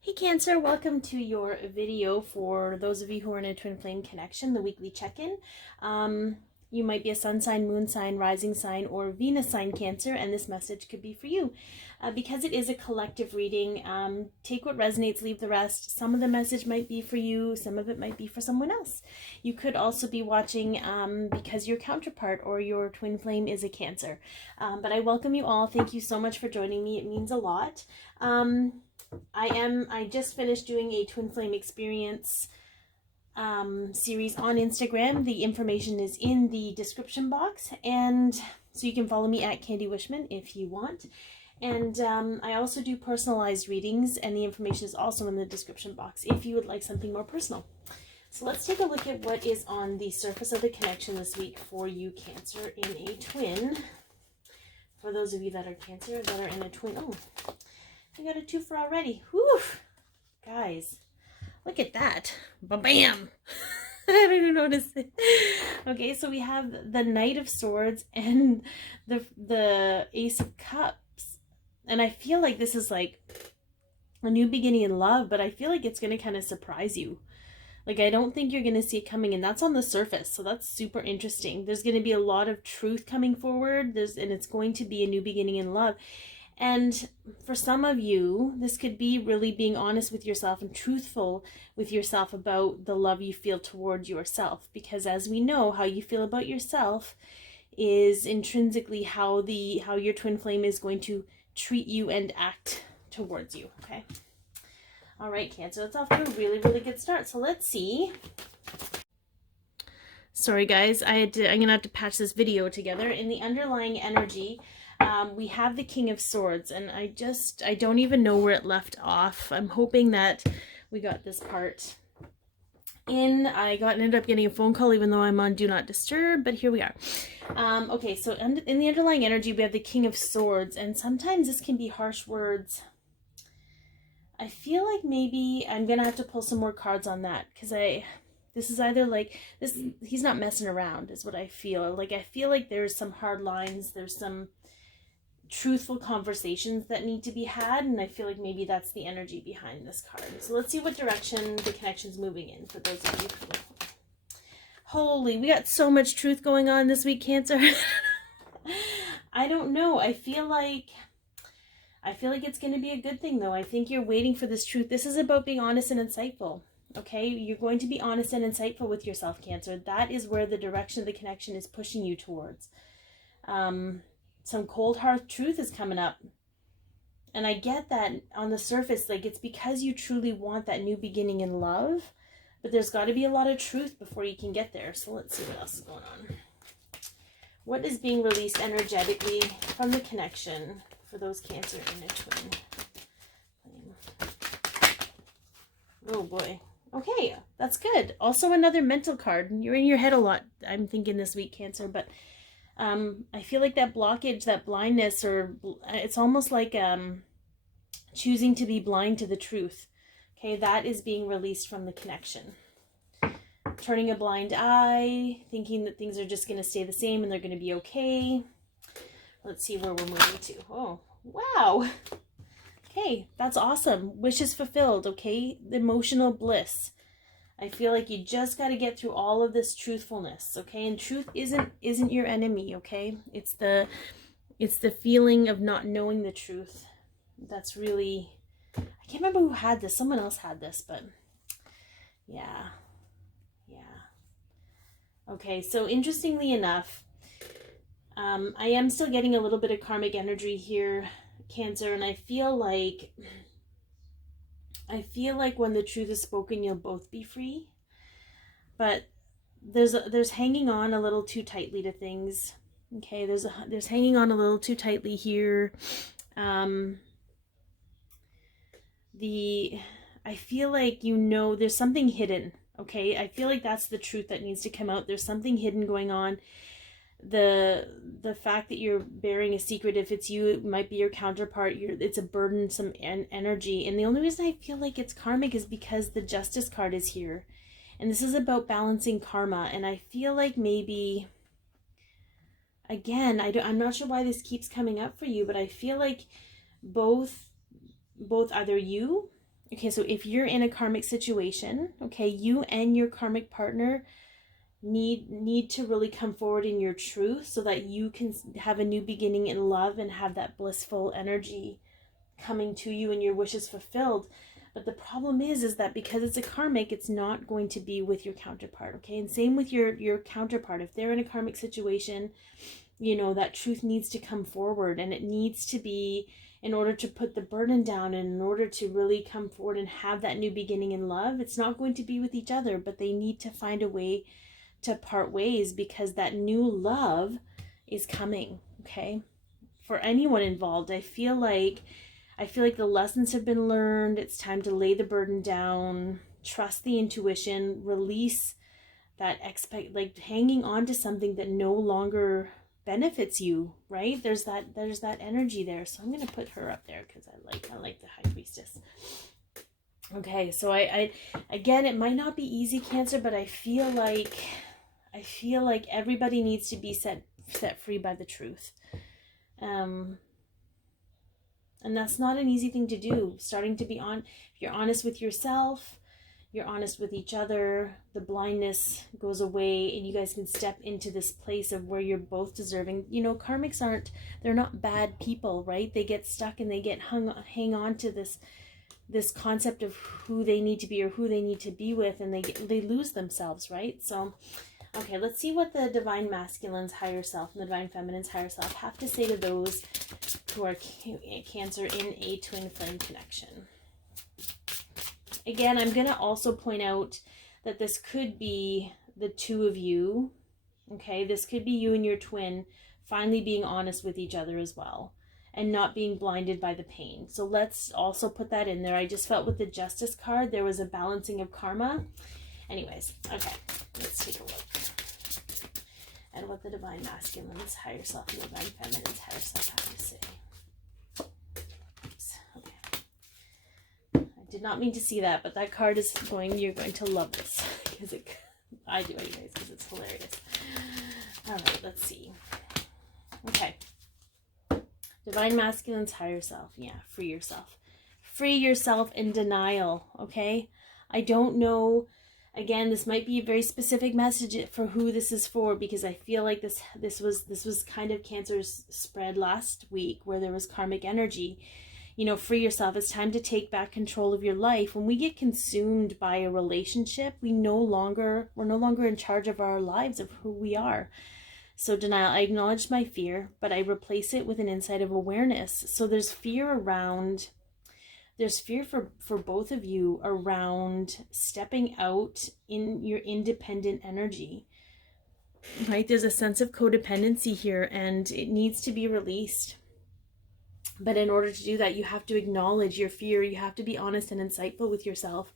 Hey Cancer, welcome to your video for those of you who are in a twin flame connection, the weekly check-in. You might be a sun sign, moon sign, rising sign, or Venus sign Cancer, and this message could be for you. Because it is a collective reading, take what resonates, leave the rest. Some of the message might be for you, some of it might be for someone else. You could also be watching because your counterpart or your twin flame is a Cancer. But I welcome you all. Thank you so much for joining me. It means a lot. I just finished doing a twin flame experience series on Instagram. The information is in the description box, and so you can follow me at Candy Wishman if you want. And I also do personalized readings, and the information is also in the description box if you would like something more personal. So let's take a look at what is on the surface of the connection this week for you, Cancer, in a twin. For those of you that are Cancer, that are in a twin. Oh, I got a twofer already. Whew! Guys, look at that. Ba-bam! I don't even notice it. Okay, so we have the Knight of Swords and the Ace of Cups. And I feel like this is like a new beginning in love, but I feel like it's going to kind of surprise you. Like, I don't think you're going to see it coming, and that's on the surface, so that's super interesting. There's going to be a lot of truth coming forward, and it's going to be a new beginning in love. And for some of you, this could be really being honest with yourself and truthful with yourself about the love you feel towards yourself. Because as we know, how you feel about yourself is intrinsically how your twin flame is going to treat you and act towards you, okay? All right, Cancer, it's off to a really, really good start. So let's see. Sorry, guys, I'm going to have to patch this video together. In the underlying energy, we have the King of Swords, and I don't even know where it left off. I'm hoping that we got this part in. Ended up getting a phone call even though I'm on Do Not Disturb, but here we are. Okay, so in the underlying energy, we have the King of Swords, and sometimes this can be harsh words. I feel like maybe I'm going to have to pull some more cards on that, because this is either like, he's not messing around is what I feel. Like, I feel like there's some hard lines, there's some truthful conversations that need to be had, and I feel like maybe that's the energy behind this card. So let's see what direction the connection's moving in for those of you who... Holy, we got so much truth going on this week, Cancer. I don't know. I feel like it's going to be a good thing, though. I think you're waiting for this truth. This is about being honest and insightful. Okay, you're going to be honest and insightful with yourself, Cancer. That is where the direction of the connection is pushing you towards. Some cold hard truth is coming up. And I get that on the surface, like, it's because you truly want that new beginning in love, but there's got to be a lot of truth before you can get there. So let's see what else is going on. What is being released energetically from the connection for those Cancer in a twin? Oh boy. Okay, that's good. Also another mental card. You're in your head a lot, I'm thinking, this week, Cancer, but I feel like that blockage, that blindness, or it's almost like choosing to be blind to the truth. Okay, that is being released from the connection. Turning a blind eye, thinking that things are just going to stay the same and they're going to be okay. Let's see where we're moving to. Oh, wow. Okay, that's awesome. Wishes fulfilled, okay? Emotional bliss. I feel like you just got to get through all of this truthfulness, okay? And truth isn't your enemy, okay? It's the feeling of not knowing the truth. That's really, I can't remember who had this. Someone else had this, but yeah. Okay, so interestingly enough, I am still getting a little bit of karmic energy here, Cancer, and I feel like when the truth is spoken, you'll both be free. But there's hanging on a little too tightly to things. Okay, there's hanging on a little too tightly here. I feel like, there's something hidden. Okay, I feel like that's the truth that needs to come out. There's something hidden going on. The fact that you're bearing a secret, if it's you, it might be your counterpart, it's a burdensome energy. And the only reason I feel like it's karmic is because the Justice card is here, and this is about balancing karma. And I feel like maybe, again, I'm not sure why this keeps coming up for you, but I feel like both either you Okay, so if you're in a karmic situation, okay, you and your karmic partner need to really come forward in your truth so that you can have a new beginning in love and have that blissful energy coming to you and your wishes fulfilled. But the problem is that because it's a karmic, it's not going to be with your counterpart, okay? And same with your counterpart. If they're in a karmic situation, you know, that truth needs to come forward, and it needs to be, in order to put the burden down and in order to really come forward and have that new beginning in love, it's not going to be with each other, but they need to find a way to part ways, because that new love is coming, okay? For anyone involved, I feel like the lessons have been learned. It's time to lay the burden down, trust the intuition, release that hanging on to something that no longer benefits you, right? There's that energy there. So I'm going to put her up there because I like the High Priestess. Okay, so I again, it might not be easy, Cancer, but I feel like everybody needs to be set free by the truth. And that's not an easy thing to do. Starting to be if you're honest with yourself, you're honest with each other, the blindness goes away and you guys can step into this place of where you're both deserving. You know, karmics they're not bad people, right? They get stuck and they get hang on to this concept of who they need to be or who they need to be with, and they lose themselves, right? So, okay, let's see what the Divine Masculine's higher self and the Divine Feminine's higher self have to say to those who are Cancer in a twin flame connection. Again, I'm going to also point out that this could be the two of you, okay? This could be you and your twin finally being honest with each other as well and not being blinded by the pain. So let's also put that in there. I just felt with the Justice card, there was a balancing of karma. Anyways, okay, let's take a look at what the Divine Masculine's higher self and the Divine Feminine's higher self have to say. Did not mean to see that, but that card is you're going to love this, because I do anyways, because it's hilarious. All right, let's see. Okay. Divine Masculine's higher self. Yeah, free yourself. Free yourself in denial, okay? I don't know. Again, this might be a very specific message for who this is for, because I feel like this was kind of Cancer's spread last week where there was karmic energy. You know, free yourself. It's time to take back control of your life. When we get consumed by a relationship, we're no longer in charge of our lives, of who we are. So denial, I acknowledge my fear, but I replace it with an insight of awareness. So there's fear for both of you around stepping out in your independent energy, right? There's a sense of codependency here and it needs to be released. But in order to do that, you have to acknowledge your fear. You have to be honest and insightful with yourself.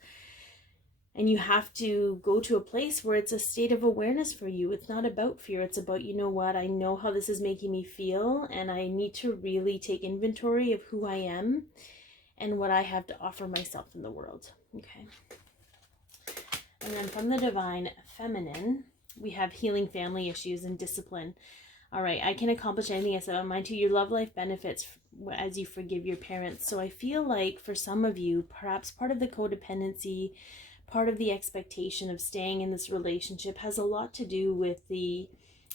And you have to go to a place where it's a state of awareness for you. It's not about fear. It's about, you know what, I know how this is making me feel, and I need to really take inventory of who I am and what I have to offer myself in the world. Okay. And then from the Divine Feminine, we have healing family issues and discipline. All right, I can accomplish anything I set my mind to. Your love life benefits as you forgive your parents. So I feel like for some of you, perhaps part of the codependency, part of the expectation of staying in this relationship has a lot to do with the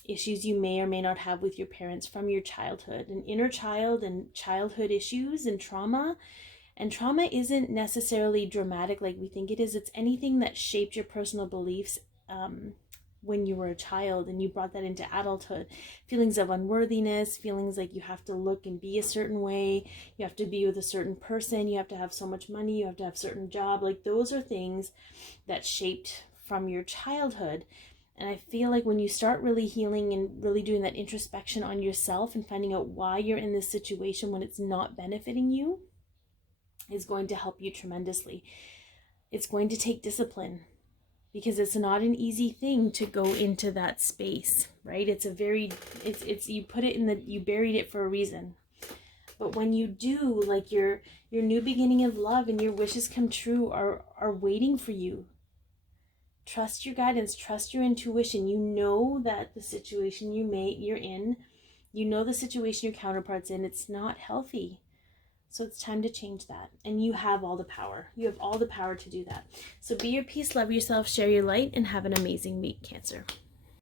issues you may or may not have with your parents from your childhood, and inner child and childhood issues and trauma. And trauma isn't necessarily dramatic like we think it is. It's anything that shaped your personal beliefs when you were a child and you brought that into adulthood. Feelings of unworthiness, feelings like you have to look and be a certain way, you have to be with a certain person, you have to have so much money, you have to have a certain job. Like those are things that shaped from your childhood. And I feel like when you start really healing and really doing that introspection on yourself and finding out why you're in this situation when it's not benefiting you, is going to help you tremendously. It's going to take discipline, because it's not an easy thing to go into that space, right? It's you put it you buried it for a reason. But when you do, like your new beginning of love and your wishes come true are waiting for you. Trust your guidance, trust your intuition. You know that the situation you're in, you know the situation your counterpart's in, it's not healthy, So it's time to change that. And you have all the power. You have all the power to do that. So be your peace, love yourself, share your light, and have an amazing week, Cancer.